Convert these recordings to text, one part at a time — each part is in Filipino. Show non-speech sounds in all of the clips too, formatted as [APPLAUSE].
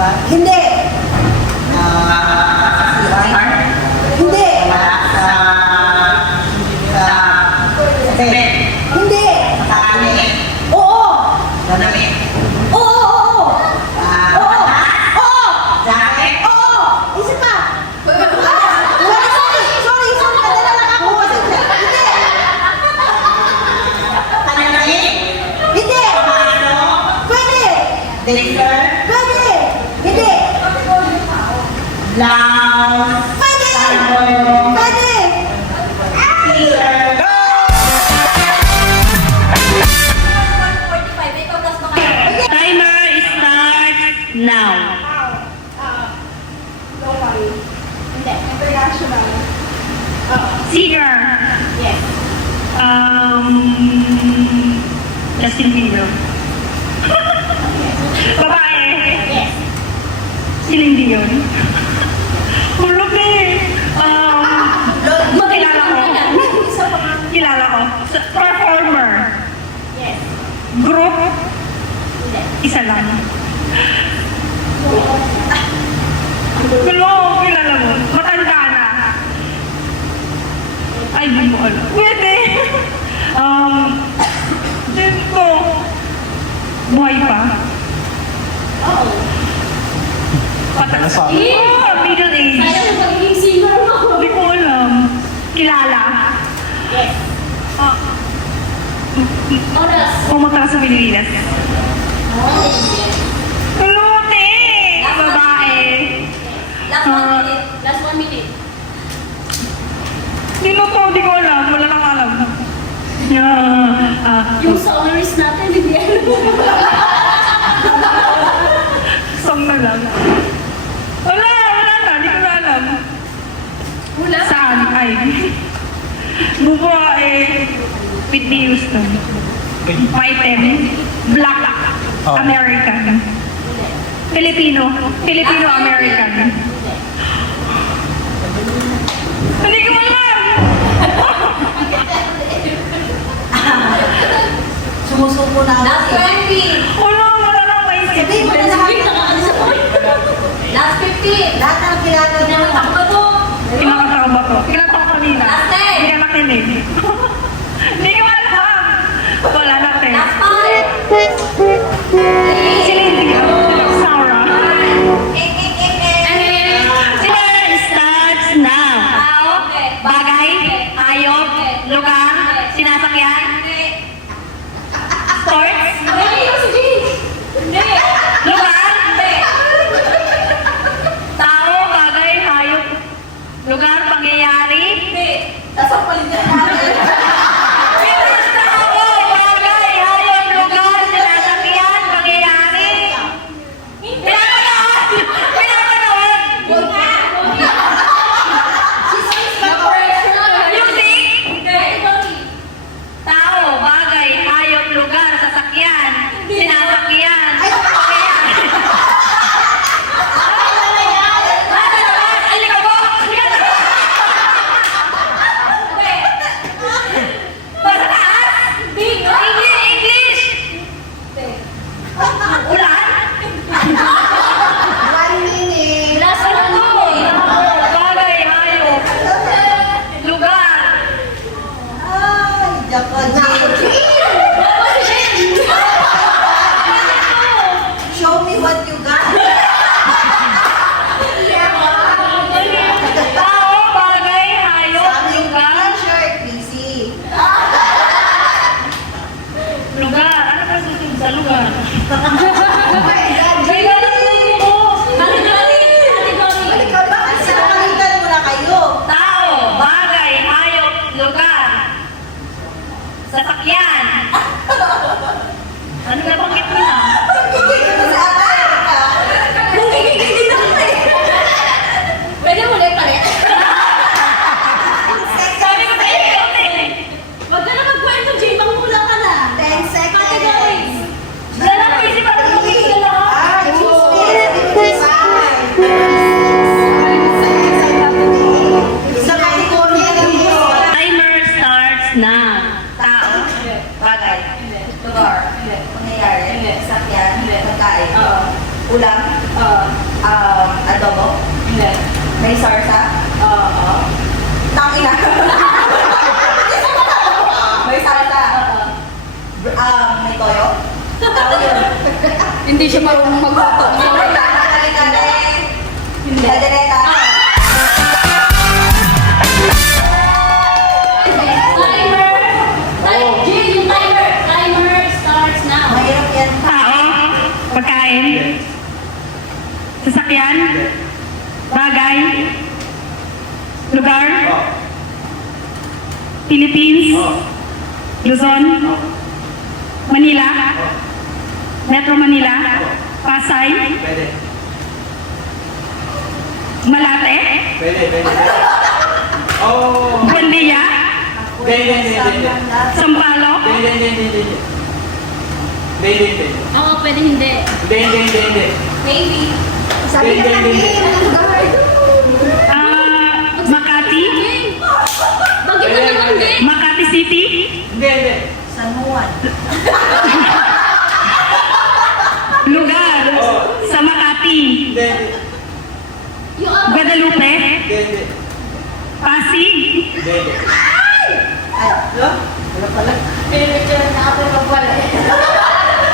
Nasa loob ng bag? Hindi. Singer. Yes. Um, Justin Bieber. Babae. Yes. Celine Dion. Hulog eh. Um, kilala ko. Isa pa nga. Kilala ko. Performer. Yes. Group. Hindi. Isa lang. Hello, kilala mo. Matanda. Ay, di mo alam. Pwede. [LAUGHS] um, dito. Buhay pa. Oo. Patas. Eh! Oh, middle age. Kaya mo magiging singer mo. Hindi ko alam. Kilala. Yes. Ah, Oras. pumunta ka sa Pilipinas. Oh, yes. Hello, te! Babae. Last one minute. Last one minute. Sino to? Di ko alam. Wala lang alam. Yeah. Ah, Yung sa honoris natin, hindi alam. song na lang. Wala, wala na. Di ko na alam. Wala. Saan? Ay. Bubuha eh. Whitney Houston. Item. Black. American. Filipino. Filipino-American. Hindi ko alam. Sumusuko na ako. Last 20. Wala, wala lang may Sabihin mo na lahat. Sige, nakakalis ako. Last 15. Lahat ng kilala naman takbo to. Kinakanta ko ba to? Kinakanta ko kanina. Last ten. Hindi ka nakinig. [LAUGHS] Hindi ko alam. Wala na, te. Last 5. 要喝汤 Hindi siya marunong kare-kare. Hindi. Timer! Time, Jill, yung! Timer starts now. Mahirap yan. Tao. Pagkain. Sasakyan. Bagay. Lugar. Philippines. Luzon. Manila. Metro Manila. Pasay. Pwede. Malate. Pwede, pwede. [LAUGHS] Oh! Buendia. Hindi, hindi, hindi, hindi. Sampaloc. Hindi, hindi, hindi, hindi. Hindi, hindi, hindi. Ako, pwede hindi. Hindi, hindi, hindi, hindi. Maybe. Sabi ka hindi, natin. hindi. Ah, Makati. Bakit na naman hindi? Makati City. Hindi, hindi. San Juan. [LAUGHS] Sa Makati. Guadalupe. Pasig. Ay, no? Wala pala. Pinipicture na ako ng wala.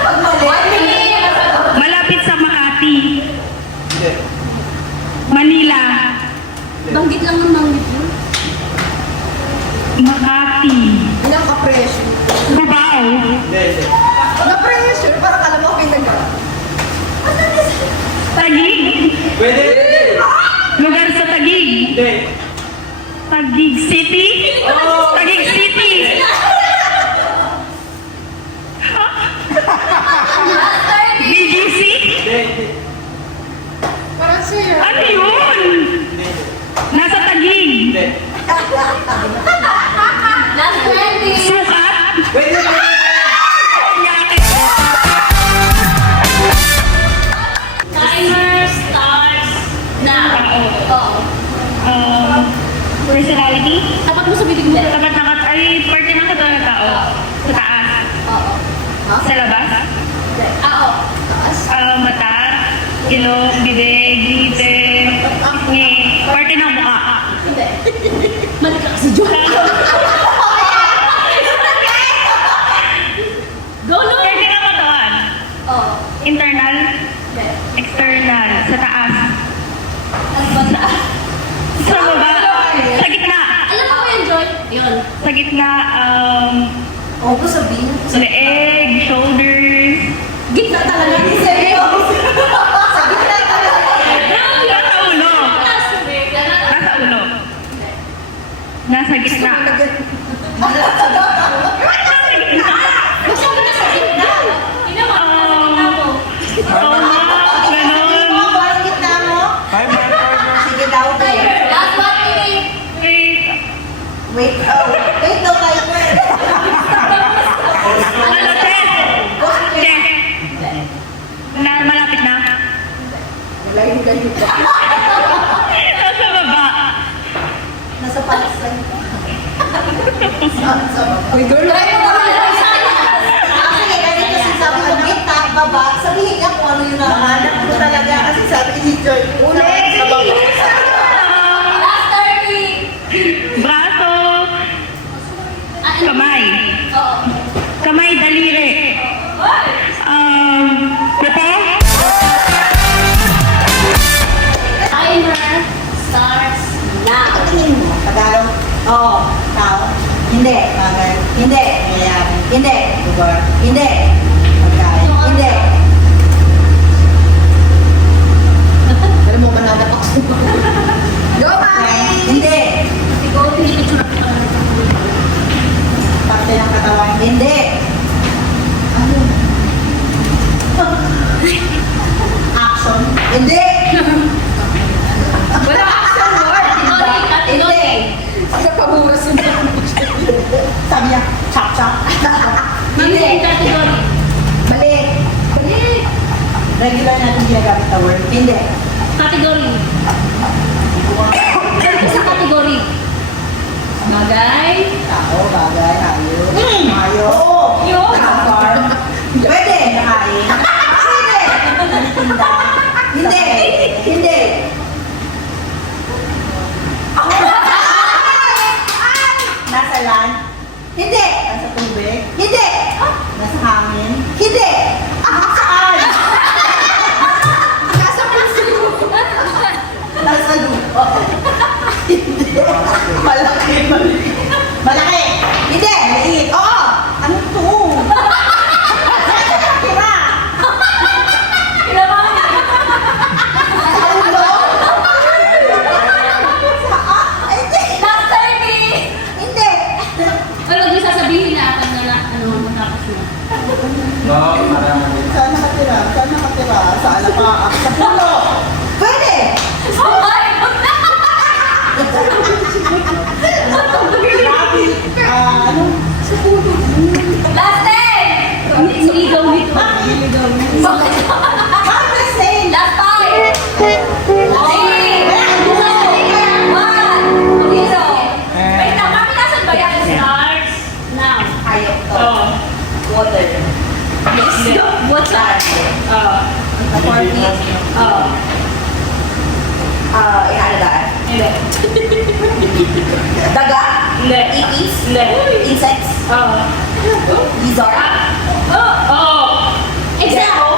Pag. Malapit sa Makati. Hindi. Manila. Banggit lang ng banggit yun. Makati. Ilang ka-pressure? Hindi. Na-pressure? Parang alam mo pinag... Tagig. Pwede. Lugar sa Tagig. Hindi. Tagig City. Oh! Tagig City. Ilong, bibig, ngipin, ngi. Parte ng mukha. Hindi. Mali ka kasi, John. Go, no! Ng katawan. Oo. Internal, Hindi. external, sa taas. Ang banda. Sa baba. Sa gitna. Alam mo yan, Joy? Yun. Sa gitna, um, Oo ko sabihin. leeg, Nasa gitna. Masyado na sa gitna. Inawa ka na sa gitna mo. Ganon. Mo, parang gitna mo. Minutes, five minutes. Sige daw, babe. Last one minute. Wait, Wait, oh. Wait daw, timer. ano, chest? Chest. Na, malapit na. Lain kayo. Nasa baba. Nasa palasay. Sa baba. Uy, girl. Try mo naman yung isa. Actually, ganito kasi sabi ko, gitna, baba, sabihin niya kung ano yung nahanap ko talaga. Kasi sabi ni Joy, ulit, oo, tao, hindi, bagay, hindi, mayayari, hindi, lugar, hindi, pagkain, hindi. Pero mo ba nadapak Go, Hindi. Ikaw, hindi ako. Parte ng katawan, hindi. Ano? [LAUGHS] Action, hindi. Wala action word, Category, category. Sa paburas yung Sabi niya, chop. Hindi. Balik. Balik. Regular natin ginagamit na word. Hindi. Category. Sa category. Bagay. Tao, bagay, hayop. Hayop. Oo. Oo, marami. Saan nakatira? Saan nakatira? Sa alapaak. Sa puno. Pwede! Ah, ano? Sa puno. Last ten! Sinigaw nito. Bakit say? Last five! Three! Two! One! Zero! Wait lang, kami nasan ba yan? Starts now. Hayop to. Oh. Water. Hindi. What's that? Oh. Forty. Oh. Ah, inalagaan. Hindi. Daga. Hindi. Ipis. Hindi. Insects. Oh. Lizard. Oh. Oh. Example?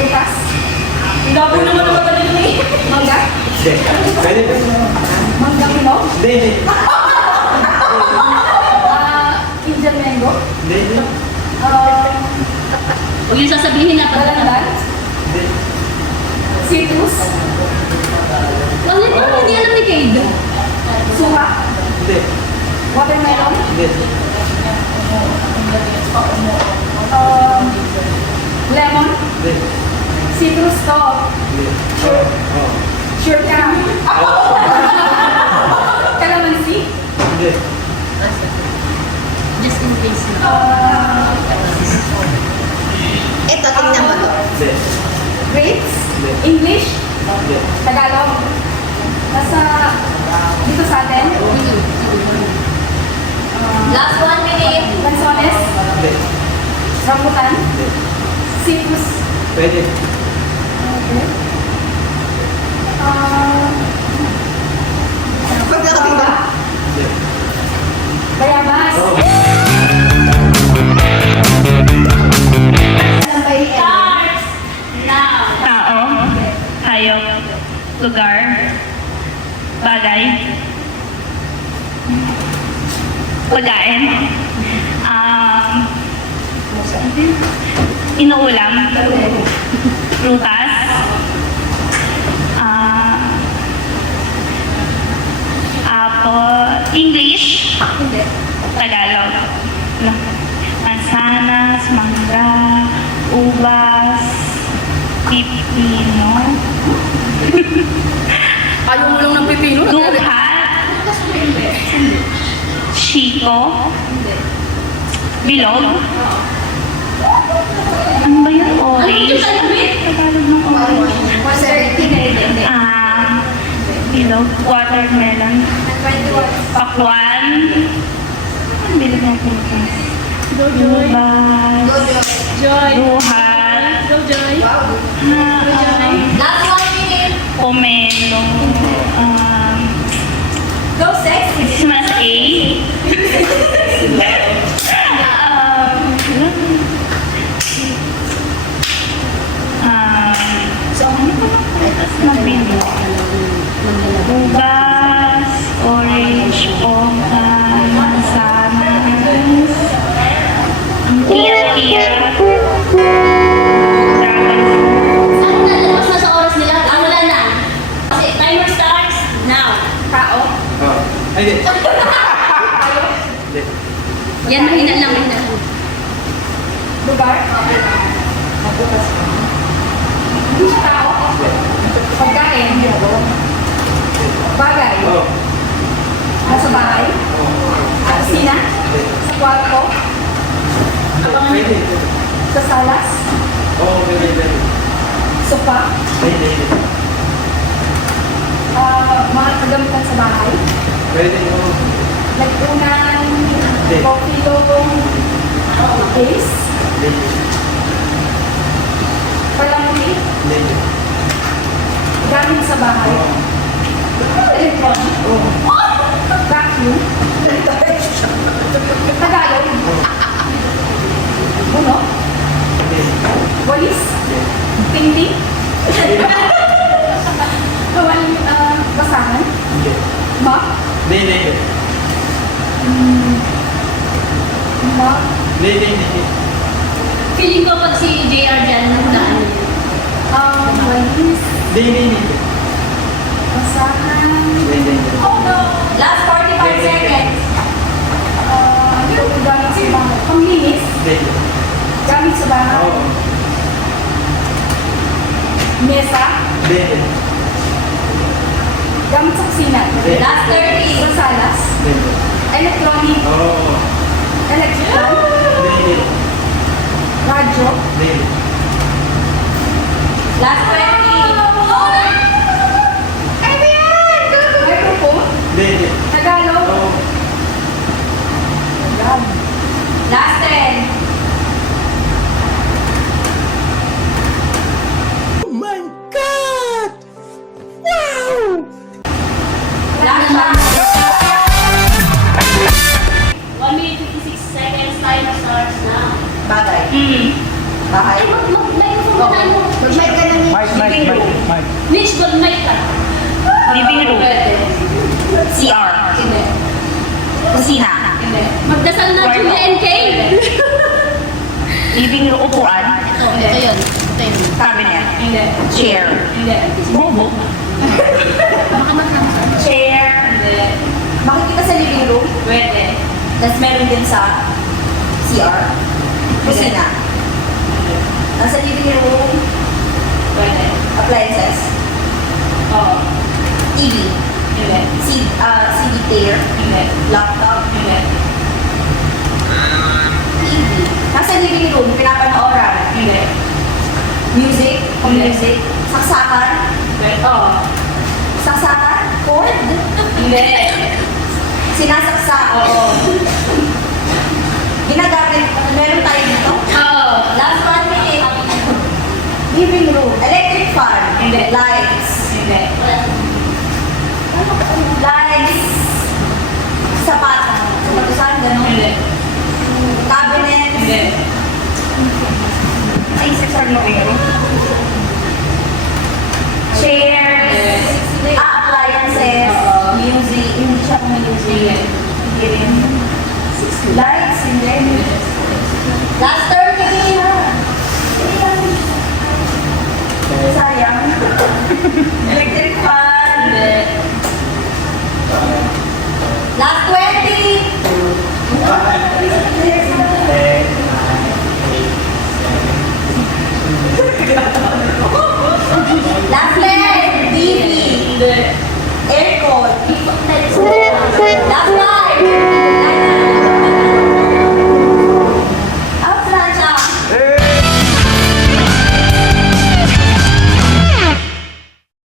Prutas. Ang gabo naman ang mata nila eh. Mangga. Hindi. Pwede pa. Mangga pino. Hindi, hindi. Ah, Indian mango. Hindi, hindi. Ah, Huwag yung sasabihin na balandan. Hindi. Citrus. Wala parang hindi alam ni Cade. Suha. Hindi. Watermelon. Hindi. Ah, lemon. Hindi. Citrus to. Hindi. Sure. Oo. Sure ka. [LAUGHS] Calamansi. Hindi. Just in case. Ah, Ito, tingnan mo to. Hindi. grapes. Hindi. English. Hindi. Tagalog. Nasa dito sa atin. Last one minute. Lanzones. Hindi. Rambutan. Hindi. Citrus. Pwede. Hindi. Tagalog. No. Mansanas, mangga, ubas, pipino, [LAUGHS] Ayaw mo lang ng pipino. duhat, chiko, bilog. Ano ba yun? Orange? Tagalog ng orange. Hindi. Hindi. Ah, bilog, watermelon, pakwan, ang bilog ng prutas. Ubas, Joy. duhat, Go, Joy. ah, Last one minute. pomelo, um, Go, sex. Christmas A. um, um, so, ano ba ang prutas na bilog? Ubas, ang tiya-tiya, dragon fruit, Ano na, labas sa oras nila. Ah, wala na. Kasi timer starts now. Tao. Oo. Ay, hindi. Hindi. Yan, mahina lang, mahina lang. Lugar. Hindi siya tao. Pagkain. Bagay. Oo. Nasa bahay. Sa kusina. Sa kwarto. Pwede. Sa salas. Oo, pwede, pwede. Sofa. Pwede, pwede. ah, mga kagamitan sa bahay. Pwede, oo. Nagpunan. Coffee case. Pwede. Palamuli. Pwede. Gamit sa bahay. Electronic. Vacuum. Tagalog? Ano? Walis? Tingting? Kawal uh, basahan? Ma? Hindi, hindi. Ma? Hindi, hindi. Feeling ko pag JR dyan, nagdaan niya. Ah, walis? Hindi, hindi, hindi. Basahan? Last sa bahay. Panglinis. Hindi, hindi. Gamit sa bahay. Oo. Mesa. Hindi, hindi. Gamit sa kusina. Hindi. Last 30. Sa salas. Hindi, hindi. Electronic. Oo. Electrical. Hindi, hindi. Radyo. Hindi, hindi. Last 20. Ay, ba yan? Microphone. Hindi, Cabinet. Hindi. Chair. Hindi. Bobo. Chair. Hindi. Makikita sa living room. Pwede. Tapos meron din sa CR. Kusina. Nasa living room, Pwede. appliances, Oo. TV, Hindi. CD, uh, CD player, Hindi. laptop, Hindi. TV. Nasa living room, pinapanooran. Hindi. Music, Hindi. music, saksakan, Pwede. Oo. saksakan, cord, Hindi. sinasaksak. Oo. Ginagamit, meron tayo dito. Oo. Last one minute. Living room, electric fan, Hindi. lights, Hindi. lights, sapat, sapatusan, gano'n. Hindi. Cabinet, Hindi. Naisip sa living room. Chairs. ah, appliances, music, hindi siya music. Lights, hindi. Last 30. Sayang. Electric fan. Last 20. Last leg, Last five.